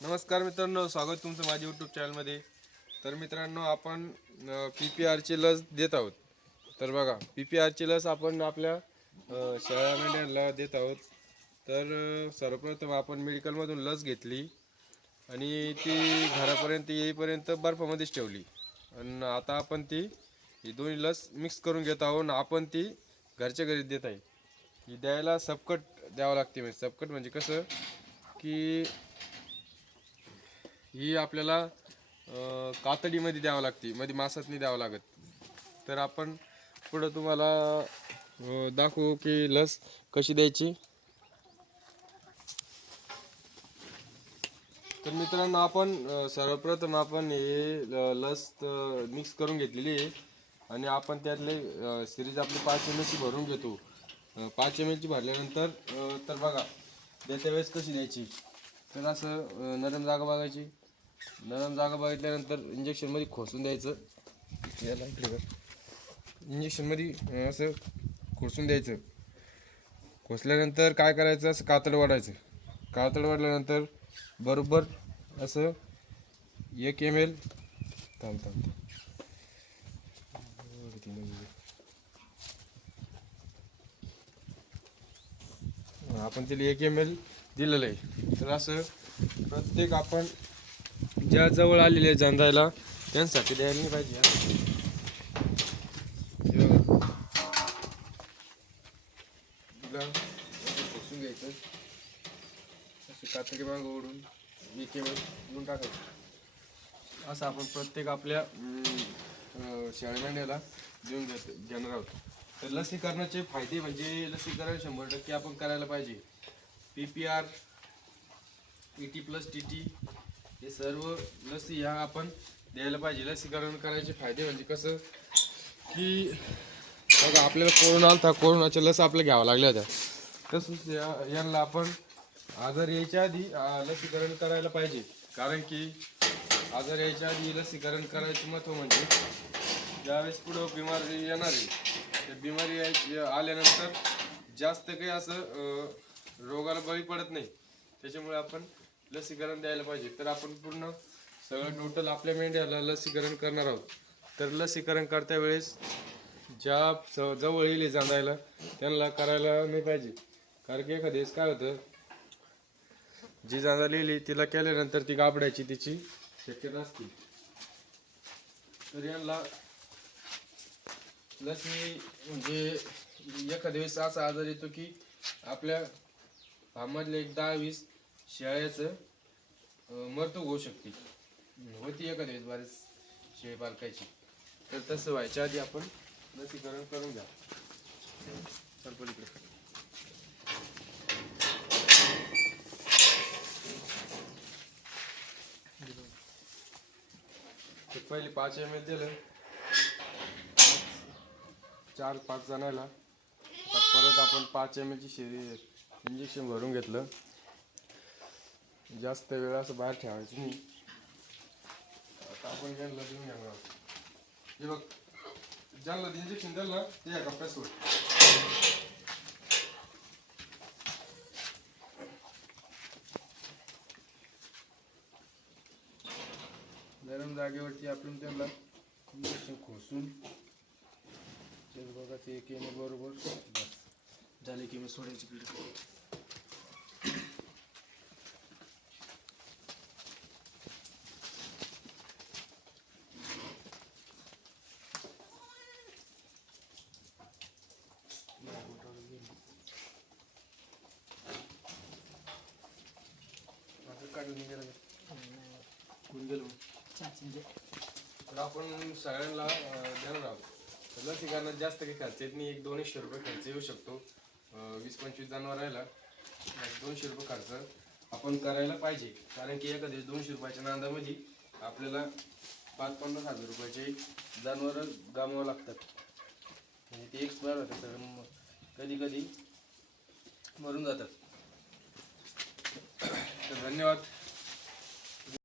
नमस्कार मित्रांनो स्वागत तुमचं माझ्या यूट्यूब चॅनलमध्ये तर मित्रांनो आपण पी पी आरची लस देत आहोत. तर बघा पी पी आरची लस आपण आपल्या अ, शेळ्या मेंढ्यांना देत आहोत. तर सर्वप्रथम आपण मेडिकलमधून लस घेतली आणि ती घरापर्यंत येईपर्यंत बर्फामध्येच ठेवली. आणि आता आपण ती ही दोन्ही लस मिक्स करून घेत आहोत आणि आपण ती घरच्या घरी देत आहे. ही द्यायला सबकट द्यावं लागते. म्हणजे सबकट म्हणजे कसं की ही आपल्याला कातडीमध्ये द्यावं लागते. मध्ये मासातनी द्यावं लागत. तर आपण पुढं तुम्हाला दाखवू की लस कशी द्यायची. तर मित्रांनो आपण सर्वप्रथम आपण हे ल- लस मिक्स करून घेतलेली आहे. आणि आपण त्यातले सिरीज आपली पाच एम एलची भरून घेतो. पाच एम एलची भरल्यानंतर तर बघा त्याच्या वेळेस कशी द्यायची. तर असं नरम जागा बघायची. नरम जागा बघितल्यानंतर इंजेक्शनमध्ये खोसून द्यायचं. याला इकडे इंजेक्शनमध्ये असं खोसून द्यायचं. खोसल्यानंतर काय करायचं? असं कातड वाढायचं. कातड वाढल्यानंतर बरोबर असं एक एम एल थांब थांब. आपण त्याला एक एम एल दिलेलं आहे. तर असं प्रत्येक आपण ज्या जवळ आलेले आहे जांदायला त्यांसाठी द्यायला नाही पाहिजे असं. घ्यायचं कातडी मागं ओढून एक टाकायचं असं आपण प्रत्येक आपल्या शेळ्याला देऊन घेत घेणार आहोत तर लसीकरणाचे फायदे म्हणजे लसीकरण शंभर टक्के आपण करायला पाहिजे P P R E T plus T T हे सर्व लसी ह्या आपण द्यायला पाहिजे. लसीकरण करायचे फायदे म्हणजे कसं की बघा आपल्याला कोरोना आलता कोरोनाच्या लस आपल्या घ्यावं लागल्या होत्या. तसंच या यांना आपण आजार यायच्या आधी लसीकरण करायला पाहिजे. कारण की आजार यायच्या आधी लसीकरण करायचं महत्त्व म्हणजे ज्यावेळेस पुढं बिमारी येणार आहे त्या बिमारी यायची आल्यानंतर जास्त काही असं रोगाला बळी पडत नाही. त्याच्यामुळे आपण लसीकरण द्यायला पाहिजे. तर आपण पूर्ण सगळं टोटल आपल्या मेंढ्याला लसीकरण करणार आहोत. तर लसीकरण करत्या वेळेस ज्या स- जवळ येईल जाणायला त्यांना करायला नाही पाहिजे. कारण की एखाद्या वेळेस काय होतं जी जागा लिहिली तिला केल्यानंतर ती गाबडायची तिची शक्यता असते. तर यांना लसी म्हणजे एखाद्या वेळेस असा आजार येतो की आपल्या फार्ममधल्या एक दहा वीस शेळ्याचं अं, होऊ शकते. होती एखाद्या वेळेस बरेच शेळी पालकायची. तर तसं व्हायच्या आधी आपण लसीकरण करून घ्या. चल पलीकडे. पहिले पाच एम एल दिलं. चार पाच जणाला. परत आपण पाच एम एलची शेरी इंजेक्शन भरून घेतलं. जास्त वेळ असं बाहेर ठेवायचं. नाही आता आपण यांना देऊन घेणार हे बघ ज्यांना इंजेक्शन दिलं ना ते या कप्प्यात सोड गरम जागेवरती आपण त्यांना इंजेक्शन खोसून बघा ते एक येणे बरोबर. बस. झाले की मी सोडायची पिढी. तर आपण सगळ्यांना देणार आहोत. तर लसीकरणात जास्त काही खर्च येत नाही. एक दोनशे रुपये खर्च येऊ शकतो. वीस पंचवीस जनावरायला दोनशे रुपये खर्च आपण करायला पाहिजे. कारण की एखाद्या वेळेस दोनशे रुपयाच्या नांदामध्ये आपल्याला पाच पन्नास हजार रुपयाचे जनावर गमावं लागतात. म्हणजे ते एक्सपायर होतात तर कधी कधी मरून जातात. तर धन्यवाद.